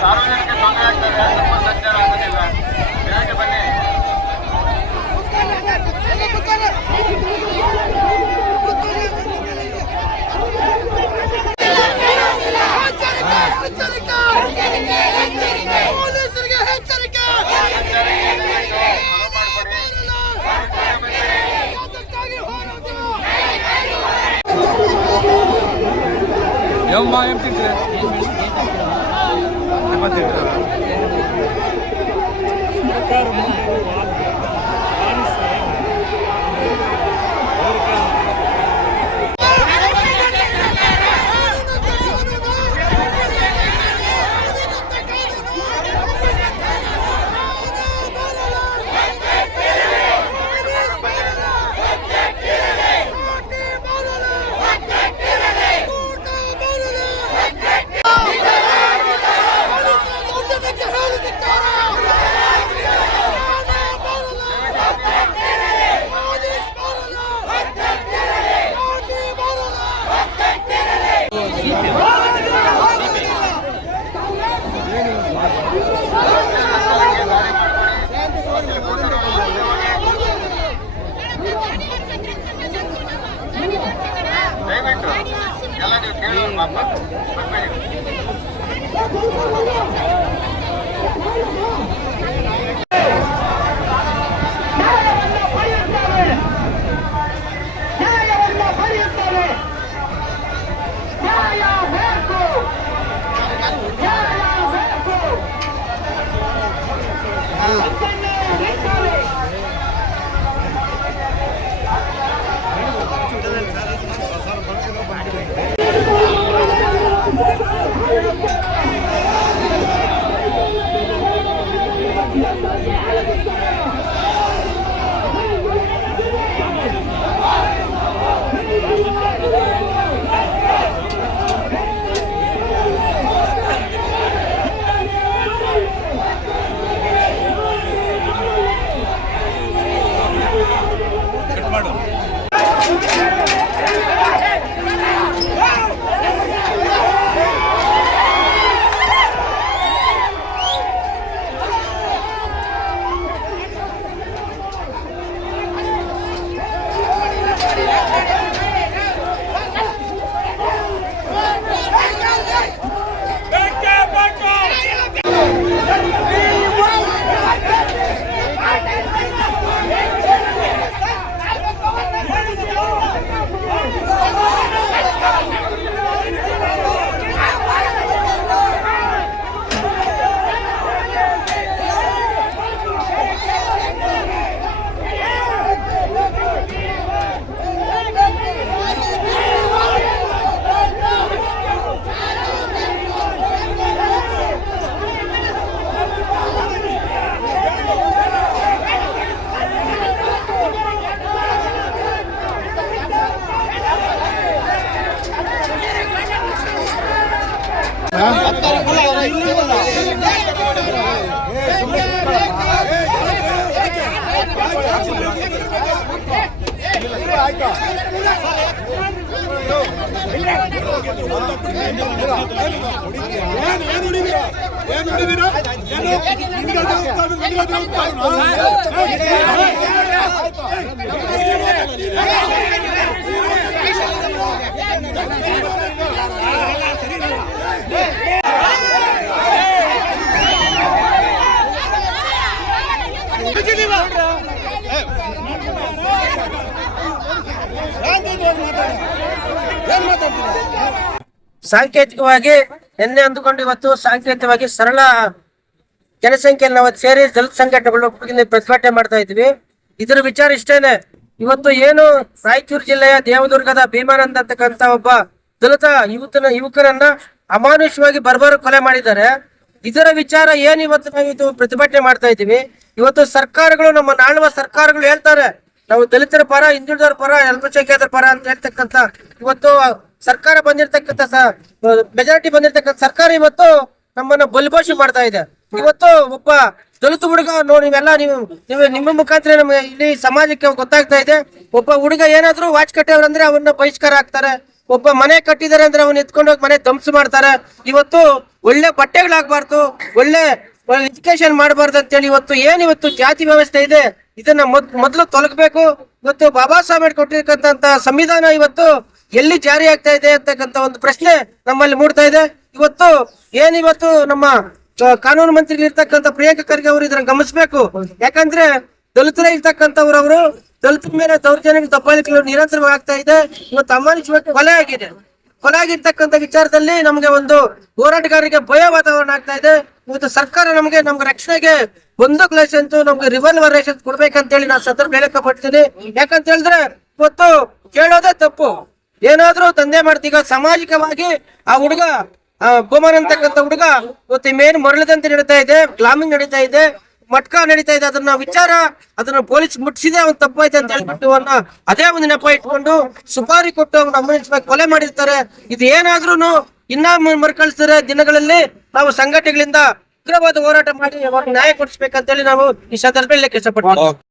ಸಾರ್ವಜನಿಕ ತೊಂದರೆ ಆಗ್ತದೆ, ಸಂಚಾರ ಆಗೋದಿಲ್ಲ. ಬೇಗ ಬನ್ನಿ. ಏನ್ ತಿಂತೀರ? ದಯವಿಟ್ಟು ಎಲ್ಲ ನೀವು ಕೇಳೋರು ಪಾಪ ಬರ್ಬೇಡಿ. ಸಾಂಕೇತಿಕವಾಗಿ ನಿನ್ನೆ ಅಂದುಕೊಂಡು ಇವತ್ತು ಸಾಂಕೇತಿಕವಾಗಿ ಸರಳ ಜನಸಂಖ್ಯೆಯಲ್ಲಿ ನಾವು ಸೇರಿ ದಲಿತ ಸಂಘಟನೆಗಳು ಪ್ರತಿಭಟನೆ ಮಾಡ್ತಾ ಇದ್ವಿ. ಇದರ ವಿಚಾರ ಇಷ್ಟೇನೆ, ಇವತ್ತು ಏನು ರಾಯಚೂರು ಜಿಲ್ಲೆಯ ದೇವದುರ್ಗದ ಭೀಮಾನಂದ ಅಂತಕ್ಕಂತ ಒಬ್ಬ ದಲಿತ ಯುವಕರನ್ನ ಅಮಾನುಷವಾಗಿ ಬರ್ಬರು ಕೊಲೆ ಮಾಡಿದ್ದಾರೆ. ಇದರ ವಿಚಾರ ಏನ್ ಇವತ್ತು ನಾವು ಇದು ಪ್ರತಿಭಟನೆ ಮಾಡ್ತಾ ಇದ್ದೀವಿ. ಇವತ್ತು ಸರ್ಕಾರಗಳು, ನಮ್ಮ ನಾಳುವ ಸರ್ಕಾರಗಳು ಹೇಳ್ತಾರೆ ನಾವು ದಲಿತರ ಪರ, ಹಿಂದುಳಿದವರ ಪರ, ಅಲ್ಪಸಂಖ್ಯಾತರ ಪರ ಅಂತ ಹೇಳ್ತಕ್ಕಂತ ಇವತ್ತು ಸರ್ಕಾರ ಬಂದಿರ್ತಕ್ಕಂಥ ಮೆಜಾರಿಟಿ ಬಂದಿರ್ತಕ್ಕಂಥ ಸರ್ಕಾರ ಇವತ್ತು ನಮ್ಮನ್ನ ಬಲಿಪೋಷಿ ಮಾಡ್ತಾ ಇದೆ. ಇವತ್ತು ಒಬ್ಬ ದಲಿತ ಹುಡುಗ ನೋಡಿ, ನೀವೆಲ್ಲ ನೀವು ನಿಮ್ಮ ಮುಖಾಂತರ ನಮ್ಗೆ ಇಲ್ಲಿ ಸಮಾಜಕ್ಕೆ ಗೊತ್ತಾಗ್ತಾ ಇದೆ. ಒಬ್ಬ ಹುಡುಗ ಏನಾದ್ರು ವಾಚ್ ಕಟ್ಟಿವ್ರಂದ್ರೆ ಅವನ್ನ ಬಹಿಷ್ಕಾರ ಹಾಕ್ತಾರೆ. ಒಬ್ಬ ಮನೆ ಕಟ್ಟಿದಾರೆ ಅಂದ್ರೆ ಅವನ್ನ ಎತ್ಕೊಂಡೋಗಿ ಮನೆ ಧ್ವಂಸ ಮಾಡ್ತಾರೆ. ಇವತ್ತು ಒಳ್ಳೆ ಬಟ್ಟೆಗಳಾಗ್ಬಾರ್ದು, ಒಳ್ಳೆ ಎಜುಕೇಶನ್ ಮಾಡಬಾರ್ದು ಅಂತೇಳಿ ಇವತ್ತು ಜಾತಿ ವ್ಯವಸ್ಥೆ ಇದೆ, ಇದನ್ನ ಮೊದಲು ತೊಲಗಬೇಕು. ಇವತ್ತು ಬಾಬಾ ಸಾಹೇಬ್ ಕೊಟ್ಟಿರ್ತಕ್ಕಂತ ಸಂವಿಧಾನ ಇವತ್ತು ಎಲ್ಲಿ ಜಾರಿ ಆಗ್ತಾ ಇದೆ ಅಂತಕ್ಕಂತ ಒಂದು ಪ್ರಶ್ನೆ ನಮ್ಮಲ್ಲಿ ಮೂಡ್ತಾ ಇದೆ. ಇವತ್ತು ನಮ್ಮ ಕಾನೂನು ಮಂತ್ರಿ ಇರ್ತಕ್ಕಂಥ ಪ್ರಿಯಾಂಕ ಖರ್ಗೆ ಅವರು ಇದನ್ನ ಗಮನಿಸಬೇಕು. ಯಾಕಂದ್ರೆ ದಲಿತರೇ ಇರ್ತಕ್ಕಂಥವ್ರವರು ದಲಿತರ ಮೇಲೆ ದೌರ್ಜನ್ಯ ದಬ್ಬಾಳಿಕೆಗಳು ನಿರಂತರವಾಗಿ ಆಗ್ತಾ ಇದೆ. ಇವತ್ತು ಅಮಾನುಷವಾಗಿ ಕೊಲೆ ಆಗಿರ್ತಕ್ಕಂಥ ವಿಚಾರದಲ್ಲಿ ನಮ್ಗೆ ಒಂದು ಹೋರಾಟಗಾರರಿಗೆ ಭಯ ವಾತಾವರಣ ಆಗ್ತಾ ಇದೆ. ಇವತ್ತು ಸರ್ಕಾರ ನಮ್ಗೆ ರಕ್ಷಣೆಗೆ ಬಂದೂಕ್ ಲೈಸೆನ್ಸ್, ನಮ್ಗೆ ರಿವಾಲ್ವರ್ ಲೈಸೆನ್ಸ್ ಕೊಡ್ಬೇಕಂತ ಹೇಳಿ ನಾನು ಸಂದರ್ಭ ಹೇಳಕ್ ಪಡ್ತೀನಿ. ಯಾಕಂತ ಹೇಳಿದ್ರೆ ಇವತ್ತು ಕೇಳೋದೇ ತಪ್ಪು. ಏನಾದ್ರೂ ತಂದೆ ಮಾಡ್ತೀಗ ಸಾಮಾಜಿಕವಾಗಿ ಆ ಹುಡುಗ ಬಹುಮಾನ ಅಂತಕ್ಕಂಥ ಹುಡುಗ ಇವತ್ತು ಮೇನ್ ಮರಳದಂತೆ ನಡೀತಾ ಇದೆ, ಗ್ಲಾಮಿಂಗ್ ನಡೀತಾ ಇದೆ, ಮಟ್ಕ ನಡೀತಾ ಇದೆ. ಅದನ್ನ ಪೊಲೀಸ್ ಮುಟ್ಟಿಸಿದೆ, ಅವ್ನು ತಪ್ಪಾಯ್ತು ಅಂತ ಹೇಳ್ಬಿಟ್ಟು ಅದೇ ಒಂದು ನೆಪ ಇಟ್ಕೊಂಡು ಸುಪಾರಿ ಕೊಟ್ಟು ಅವ್ನ ಕೊಲೆ ಮಾಡಿರ್ತಾರೆ. ಇದು ಏನಾದ್ರೂ ಇನ್ನ ಮರುಕಳಿಸಿದ್ರೆ ದಿನಗಳಲ್ಲಿ ನಾವು ಸಂಘಟನೆಗಳಿಂದ ಉಗ್ರವಾದ ಹೋರಾಟ ಮಾಡಿ ನ್ಯಾಯ ಕೊಡಿಸ್ಬೇಕಂತೇಳಿ ನಾವು ಈ ಸಂದರ್ಭದಲ್ಲಿ ಇಷ್ಟಪಡ್ತೀವಿ.